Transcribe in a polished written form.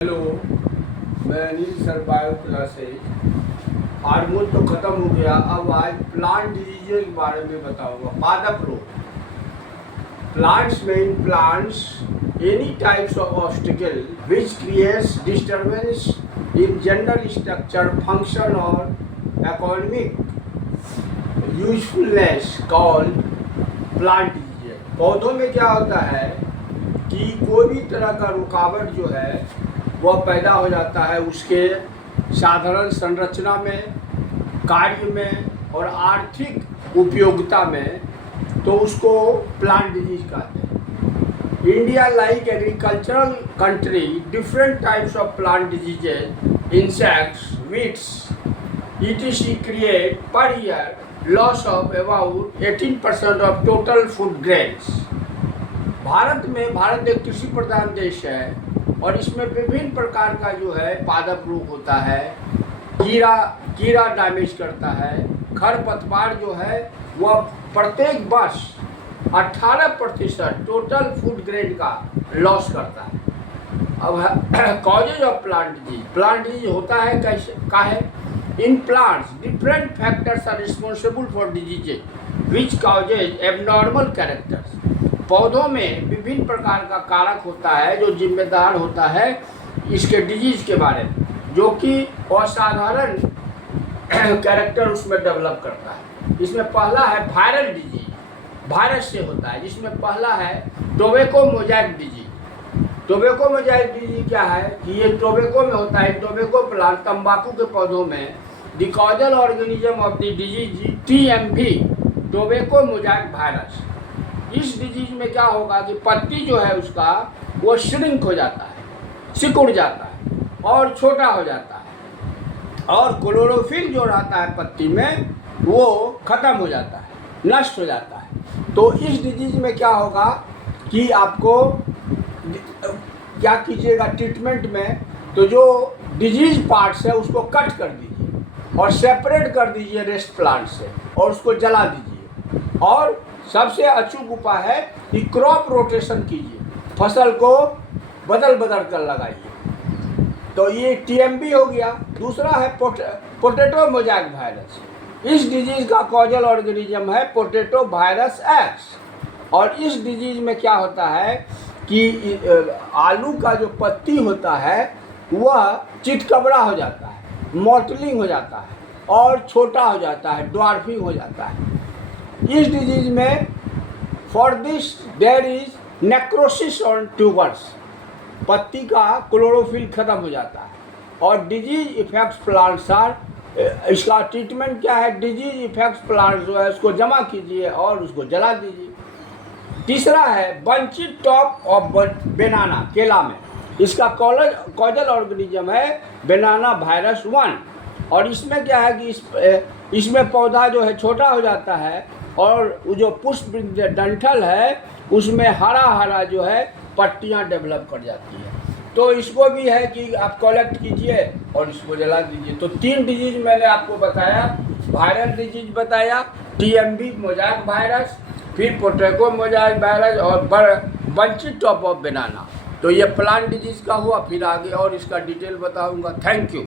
Hello, मैं Anil sir bio class से। Hormone तो ख़त्म हो गया, अब आज प्लांट डिजीज के बारे में बताऊंगा। पादप रोग। प्लांट्स में in plants any types of obstacle which creates disturbance in general structure function और economic usefulness called plant disease. पौधों में क्या होता है कि कोई भी तरह का रुकावट जो है वह पैदा हो जाता है उसके साधारण संरचना में, कार्य में और आर्थिक उपयोगिता में, तो उसको प्लांट डिजीज कहते हैं। India like agricultural country, different types of plant diseases, insects, weeds, etc. create per year loss of about 18% of total food grains। Bharat एक कृषि प्रधान देश है और इसमें विभिन्न प्रकार का जो है पादप रोग होता है। कीड़ा डैमेज करता है। खरपतवार जो है वह प्रत्येक वर्ष 18% टोटल फूड ग्रेन का लॉस करता है। अब कॉजेज ऑफ प्लांट डिजीज होता है कैसे का है। In plants different factors are responsible for diseases which causes abnormal characters. पौधों में विभिन्न प्रकार का कारक होता है जो जिम्मेदार होता है इसके डिजीज के बारे में, जो कि असाधारण कैरेक्टर उसमें डेवलप करता है। इसमें पहला है वायरल डिजीज, वायरस से होता है, जिसमें पहला है tobacco mosaic disease. Tobacco mosaic disease क्या है कि ये टोबैको में होता है। टोबैको प्लांट तंबाकू के पौधों में the causal organism of the disease TMV, tobacco mosaic virus. इस डिजीज में क्या होगा कि पत्ती जो है उसका वो श्रिंक हो जाता है, सिकुड़ जाता है और छोटा हो जाता है, और क्लोरोफिल जो रहता है पत्ती में वो ख़त्म हो जाता है, नष्ट हो जाता है। तो इस डिजीज में क्या होगा कि आपको क्या कीजिएगा ट्रीटमेंट में, तो जो डिजीज पार्ट्स है उसको कट कर दीजिए और सेपरेट कर दीजिए रेस्ट प्लांट से और उसको जला दीजिए। और सबसे अचूक उपाय है कि क्रॉप रोटेशन कीजिए, फसल को बदल कर लगाइए। तो ये TMV हो गया। दूसरा है पोटैटो मोज़ेक वायरस। इस डिजीज का कॉजल ऑर्गेनिज्म है पोटैटो वायरस X। और इस डिजीज में क्या होता है कि आलू का जो पत्ती होता है वह चितकबरा हो जाता है, मोटलिंग हो जाता है और छोटा हो जाता है, ड्वार्फिंग हो जाता है। इस डिजीज में for this there is necrosis on tubers, पत्ती का क्लोरोफिल खत्म हो जाता है और डिजीज इफेक्ट्स प्लांट्स आर। इसका ट्रीटमेंट क्या है, डिजीज इफेक्ट्स प्लांट जो है उसको जमा कीजिए और उसको जला दीजिए। तीसरा है बंचिड टॉप ऑफ बनाना, केला में। इसका कॉजल ऑर्गेनिज्म है बनाना वायरस 1। और इसमें क्या है कि इसमें पौधा जो है छोटा हो जाता है और जो पुष्प डंठल है उसमें हरा जो है पट्टियाँ डेवलप कर जाती है। तो इसको भी है कि आप कलेक्ट कीजिए और इसको जला दीजिए। तो 3 डिजीज मैंने आपको बताया, वायरल डिजीज बताया, TMV मोज़ेक वायरस, फिर पोटैटो मोज़ेक वायरस और बंचिड टॉप ऑफ बनाना। तो ये प्लांट डिजीज का हुआ। फिर आगे और इसका डिटेल बताऊंगा। Thank you.